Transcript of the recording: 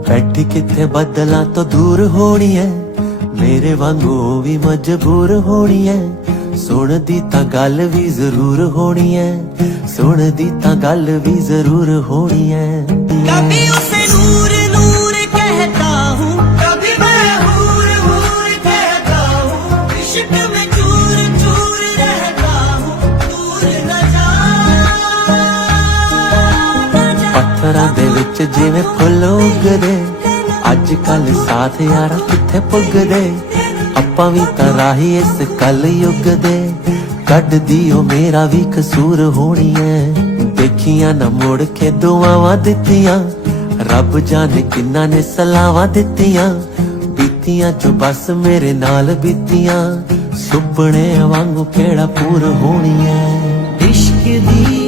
बैठी किथे बदलां तो दूर होनी है, मेरे वांगू भी मजबूर होनी है। सुनदी तां गल भी जरूर होनी है, सुनदी तां गल भी जरूर होनी है। कभी उसे नूर नूर कहता हूँ, कभी मैं हूर हूर कहता हूँ। इश्क में चूर चूर रहता हूँ, दूर न जा। पत्थरां दे विच जिवें फुੱਲ उगदे, अज कल साथ यारा किथे पुगदे। ਆਪਾਂ ਵੀ ਤਾਂ ਰਾਹੀ ਇਸ ਕਲ ਯੁੱਗ ਦੇ, ਕੱਢਦੀ ਓ ਮੇਰਾ ਵੀ ਕਸੂਰ ਹੋਣੀ ਐ। ਦੇਖੀਆਂ ਨਾ ਮੁੜ ਕੇ ਦੁਆਵਾਂ ਦਿੱਤੀਆਂ, ਰੱਬ ਜਾਣੇ ਕਿੰਨਾ ਨੇ ਸਲਾਵਾਂ ਦਿੱਤੀਆਂ। ਬੀਤੀਆਂ ਚੋਂ ਬਸ ਮੇਰੇ ਨਾਲ ਬੀਤੀਆਂ, ਸੁਪਨੇ ਵਾਂਗੂ ਕਿਹੜਾ ਪੂਰ ਹੋਣੀ ਐ। इश्क दी